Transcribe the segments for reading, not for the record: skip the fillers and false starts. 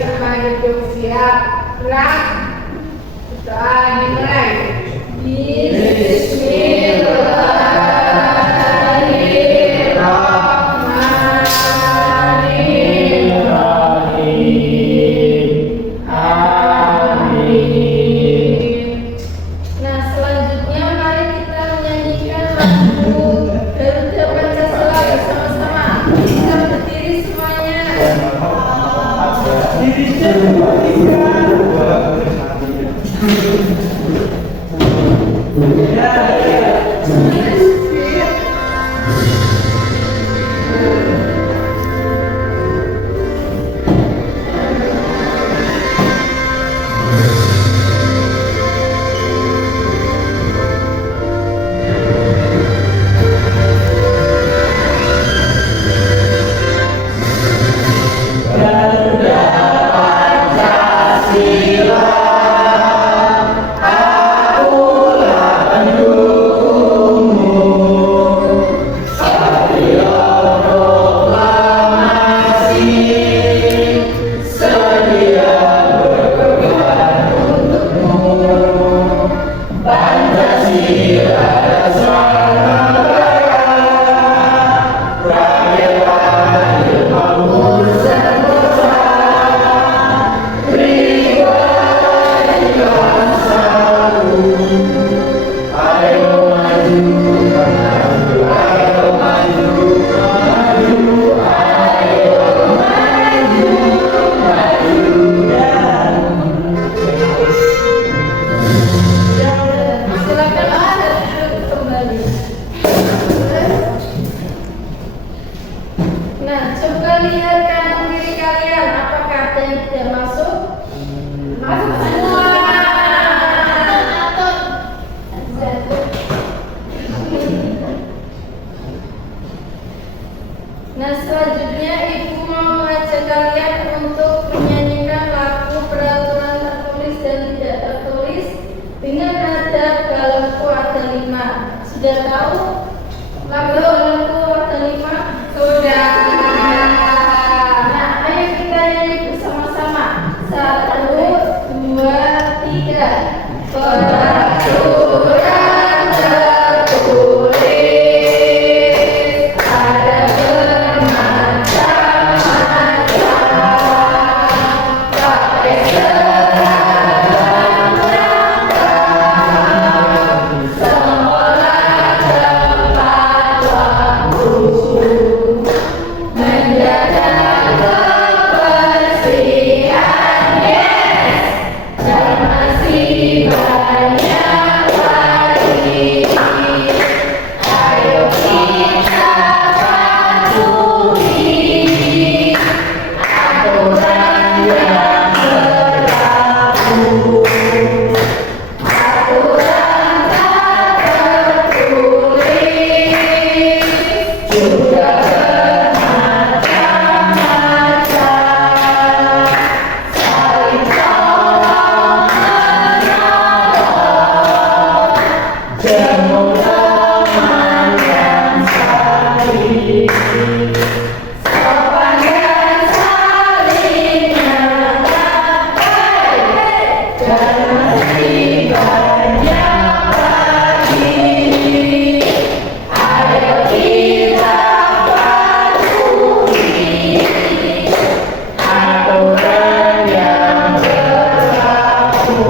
sama hidup siap. Gerak. Doa dimulai. Bismillahirrahmanirrahim. Amin. Nah, selanjutnya mari kita menyanyikan lagu Garuda Pancasila bersama-sama. Kita berdiri semuanya. Nah, coba lihat kanan kiri kalian. Apakah ada yang tidak masuk? Masuk semua. Nah, selanjutnya Ibu mau mengajak kalian untuk menyanyikan lagu peraturan tertulis dan tidak tertulis dengan nada Galangku ada 5. Sudah tahu lagu Galangku ada 5? Sudah. Nah, ayo kita nyanyi bersama-sama. 1, 2, 3. Peraturan tertulis ada bermacam-macam, pakai seragam lengkap, sekolah tepat waktu, menjaga kebersihan, yes, dan masih banyak lagi. Ayo kita patuhi aturan yang berlaku. Aturan tak tertulis juga bermacam-macam, saling tolong menolong, jemput teman dan saling sopan dan saling menghargai, dan masih banyak lagi. Ayo kita patuhi aturan yang berlaku.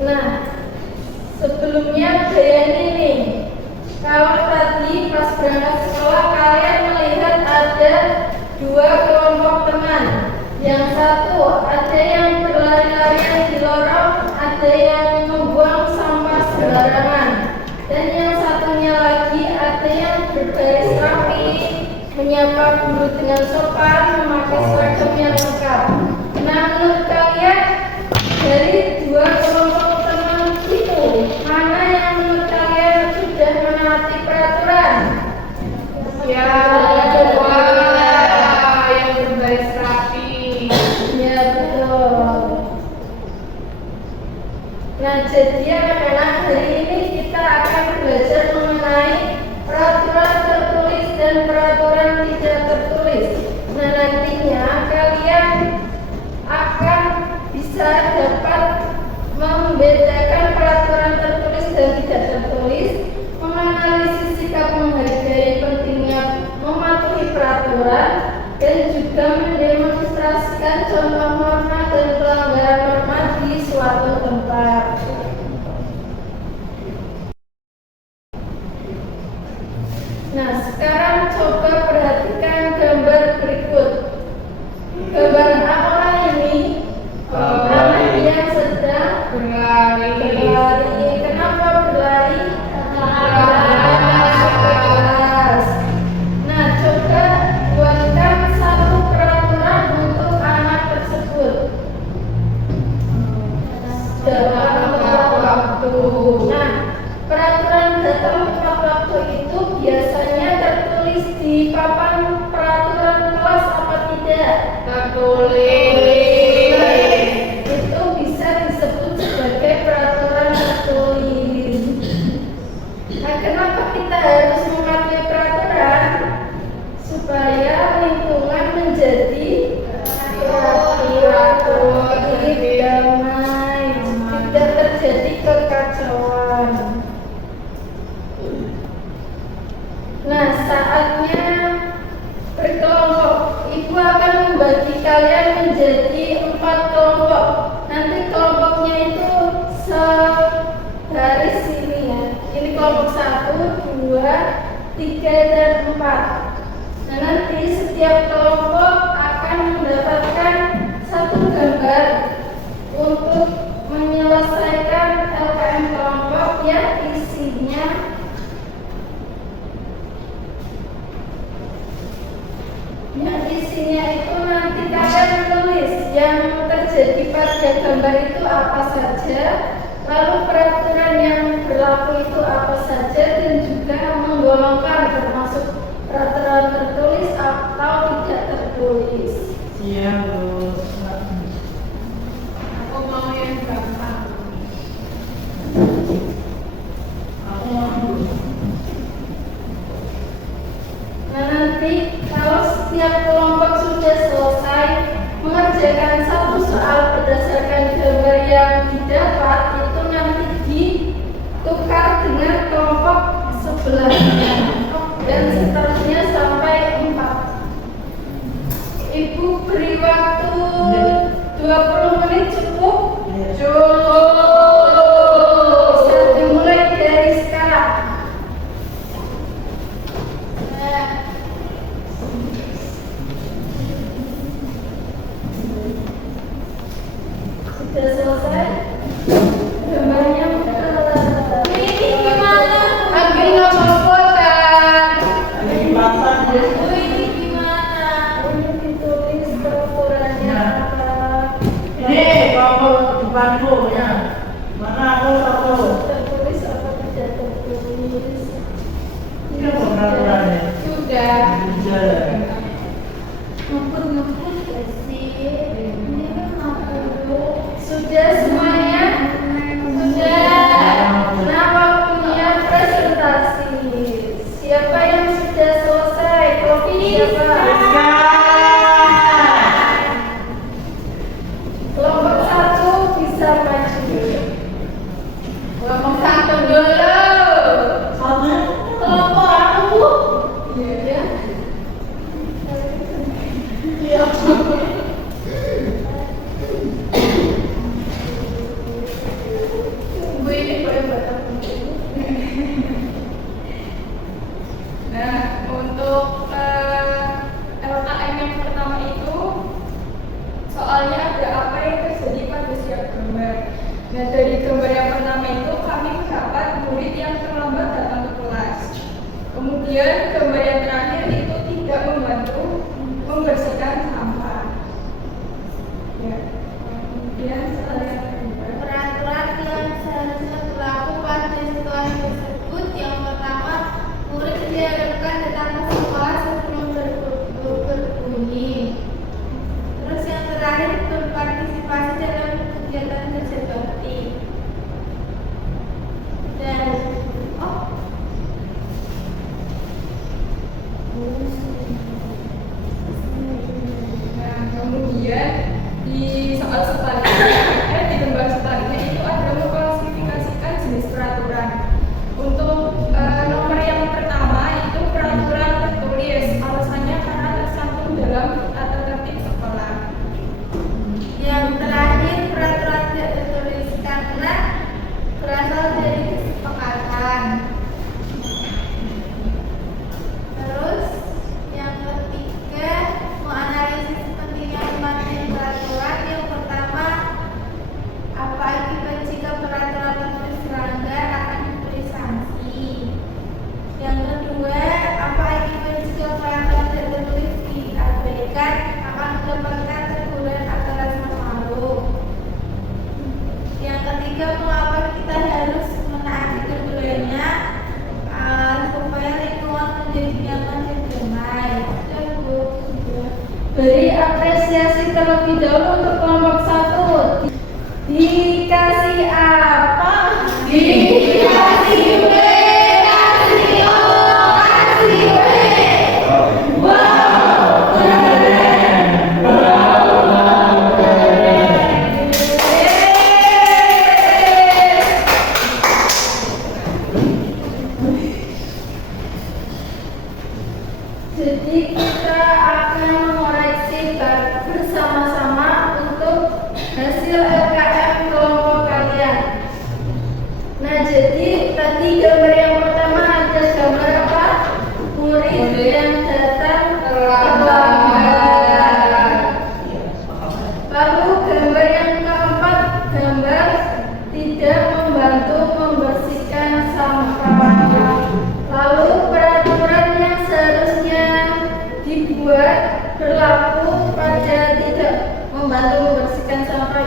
Nah, sebelumnya Bayani nih, kalau tadi pas berangkat sekolah kalian melihat ada 2 kelompok teman. Yang satu ada yang berlari-larian di lorong, ada yang membuang sampah sembarangan, dan yang satunya lagi ada yang berbaris rapi, menyapa guru dengan sopan, memakai seragam yang lengkap. Nah, menurut kalian dari 2 kelompok teman itu, mana yang menurut kalian sudah menaati peraturan? Ya, coba yang berbaris rapi. Ya, betul. Nah, jadi anak-anak hari ini kita akan belajar mengenai peraturan contoh norma dan pelanggaran norma di suatu tempat. Nah, sekarang coba perhatikan gambar berikut. Gambar apa ini? Anak yang sedang berlari. Kenapa berlari? Kelas. Nah, coba buatkan satu peraturan untuk anak tersebut dalam waktu. Nah, peraturan dalam waktu itu biasanya tertulis di papan peraturan kelas apa tidak? Tertulis. Itu bisa disebut sebagai peraturan tertulis. Nah, kenapa kita harus memakai peraturan? Supaya lingkungan menjadi teratur, damai, tidak terjadi kekacauan. Nah, saatnya berkelompok. Ibu akan membagi kalian menjadi 4 kelompok. Nanti kelompoknya itu segaris ini ya. Ini kelompok 1, 2, 3, dan 4. Nah, nanti setiap kelompok akan mendapatkan satu gambar untuk menyelesaikan LKM kelompok yang isinya itu nanti kalian tulis yang terjadi pada gambar itu apa saja, lalu peraturan yang berlaku itu apa saja, dan juga menggolongkan termasuk peraturan tertulis atau tidak tertulis. Iya, Bu. Aku mau yang gampang. Nah, nanti kalau setiap kelompok sudah selesai mengerjakan satu soal berdasarkan gambar yang didapat, itu nanti ditukar dengan kelompok sebelahnya dan seterusnya sampai 4. Ibu beri waktu 20 menit cukup? Cukup. Bisa dimulai dari sekarang. Sudah selesai? Gambarnya ini gimana? Lagi ngomong kan? Lagi pasang, Bu. Ini gimana? Ini ditulis peraturannya apa? Ini kelompok depanku ya. Mana aku satu? Tertulis apa tidak tertulis? Ini apa peraturannya? Sudah. Sudah. Ngebut gak sih? Ini kan 60. Sudah semuanya? Sudah. Nah, waktunya presentasi. Siapa yang sudah selesai? Kopi siapa? Kelompok 1 bisa maju. Kelompok 1 dulu. Satu. Kelompok aku. Iya. Iya. Bu, ini boleh buat aku. Nah, untuk LKM yang pertama itu soalnya ada apa yang terjadi pada setiap gambar. Nah, dari gambar yang pertama itu kami mendapat murid yang terlambat datang ke kelas. Kemudian gambar yang terakhir itu tidak membantu membersihkan sampah. Ya. Kemudian saya Peraturan yang seharusnya berlaku pada situasi tersebut, yang pertama, murid diharuskan datang ke sekolah sebelum berbunyi. Terus yang terakhir, berpartisipasi dalam kegiatan kerja bakti. Dan Nah, kemudian di soal selanjutnya, di gambar selanjutnya itu ada mengklasifikasikan jenis peraturan. Untuk nomor yang pertama itu peraturan tertulis, alasannya karena tercantum dalam tata tertib sekolah.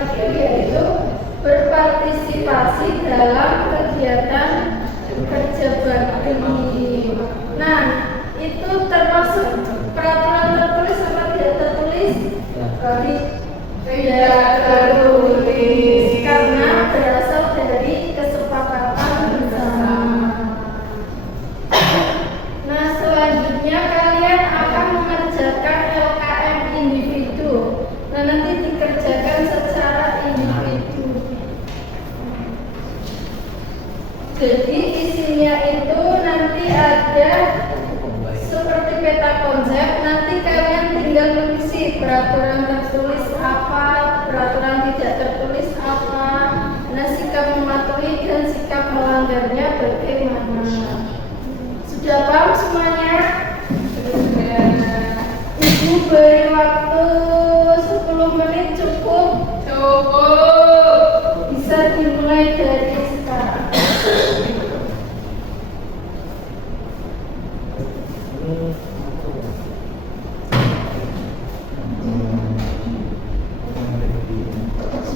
itu yaitu berpartisipasi dalam kegiatan kerja bakti. Nah, itu termasuk peraturan tertulis sama tidak tertulis? Tidak tertulis karena berasal dari kesepakatan bersama. Nah, selanjutnya kalian akan mengerjakan LKM individu. Nah, nanti dikerjakan secara individu. Jadi isinya itu nanti ada seperti peta konsep. Nanti kalian tinggal mengisi peraturan tertulis apa, peraturan tidak tertulis apa, nah sikap mematuhi dan sikap melanggarnya bagaimana. Sudah paham semuanya? Sudah. Ibu beri waktu 10 menit cukup? Cukup. Bisa dimulai dari sekarang.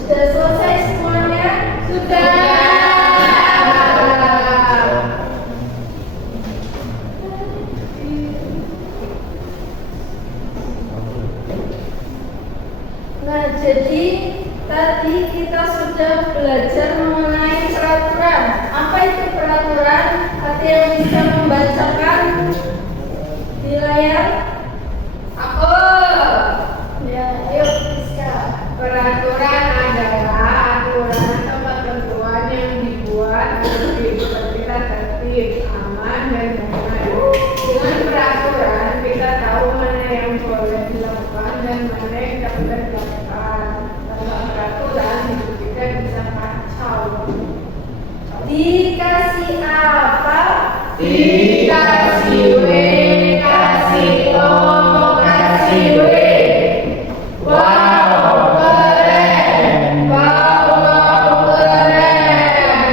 Sudah selesai semuanya? Sudah. Nah, jadi tadi kita sudah belajar mengenai peraturan. Apa itu peraturan? Ada yang bisa membacakan di layar? Aku. Ya, ayo Rizka. Peraturan adalah aturan atau ketentuan yang dibuat untuk kita tertib, aman, dan damai. Dengan peraturan kita tahu mana yang boleh dilakukan dan mana yang tidak boleh dilakukan. Tanpa peraturan hidup kita bisa kacau. Dikasih apa? Dikasih W, kasih O, kasih W. Wow, keren. Wow, keren.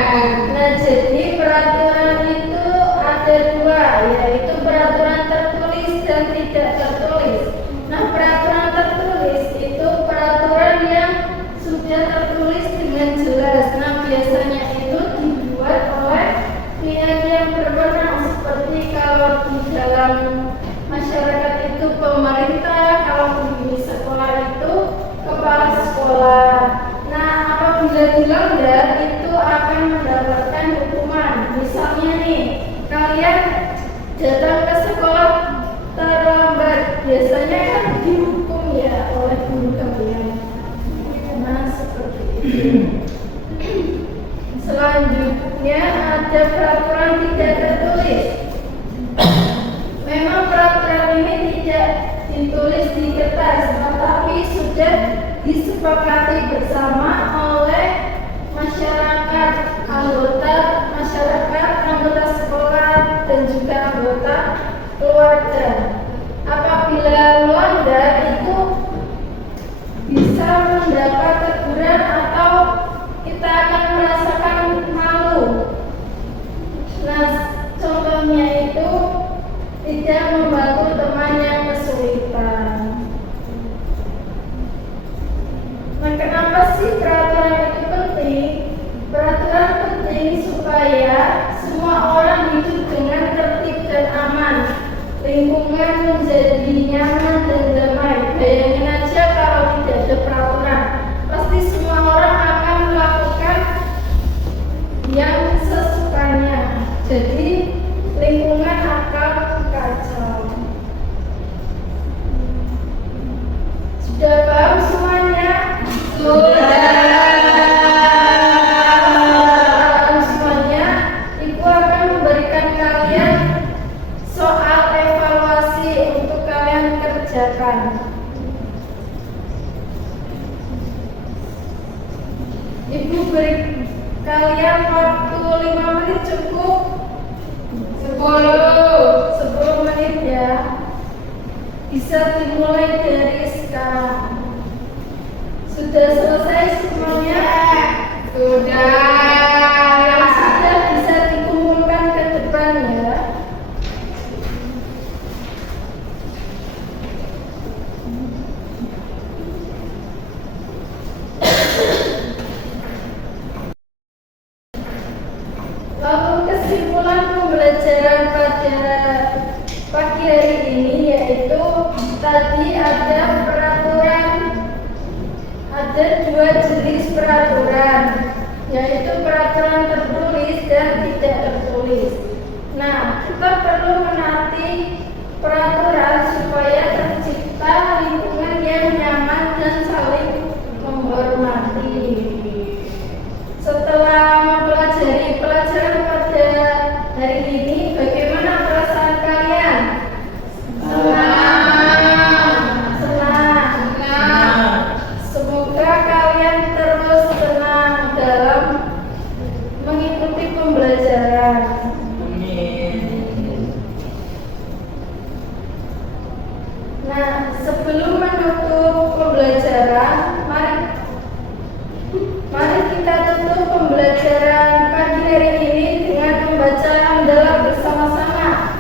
Nah, jadi peraturan itu ada dua, yaitu peraturan tertulis dan tidak tertulis. Nah, peraturan tertulis itu peraturan yang sudah tertulis dengan jelas. Nah, biasanya itu dibuat oleh pihak yang berwenang, seperti kalau di dalam masyarakat itu pemerintah, kalau di sekolah itu kepala sekolah. Nah, apabila dilanggar itu akan mendapatkan hukuman. Misalnya nih, kalian datang ke sekolah terlambat, biasanya kan dihukum ya oleh guru kalian. Nah, seperti itu. Selanjutnya ada peraturan tidak tertulis. Memang peraturan ini tidak ditulis di kertas, tetapi sudah disepakati bersama oleh masyarakat, anggota masyarakat, anggota sekolah, dan juga anggota keluarga. Apabila melanggar itu bisa mendapat teguran atau kita akan merasakan malu. Nah, contohnya itu tidak membantu teman yang kesulitan. Nah, kenapa sih peraturan itu penting? Peraturan penting supaya semua orang hidup dengan tertib dan aman, lingkungan menjadi nyaman dan damai. Bayangin aja kalau tidak ada peraturan, pasti semua orang akan melakukan yang sesukanya. Jadi lingkungan akan kacau. Sudah paham semuanya? Sudah. Paham semuanya? Ibu akan memberikan kalian soal evaluasi untuk kalian kerjakan. Ibu beri kalian waktu 5 menit cukup? 10 menit ya. Bisa dimulai dari sekarang. Sudah selesai semuanya? Sudah. Yang sudah bisa dikumpulkan ke depan ya. dua jenis peraturan, yaitu peraturan tertulis dan tidak tertulis. Nah, kita perlu menaati peraturan supaya tercipta lingkungan yang nyaman dan saling menghormati. Setelah mempelajari pelajaran pada hari ini, bagaimana perasaan kalian? Senang. Semoga kalian terus senang dalam mengikuti pembelajaran. Nah, sebelum menutup pembelajaran, mari kita tutup pembelajaran pagi hari ini dengan membaca hamdalah bersama-sama.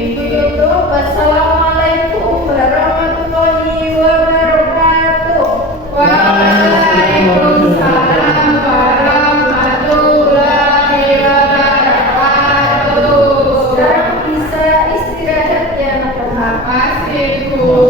Ibu tutup. Wassalamualaikum warahmatullahi wabarakatuh. Waalaikumsalam warahmatullahi wabarakatuh. Sekarang bisa istirahat ya anak-anak. Makasih, Bu.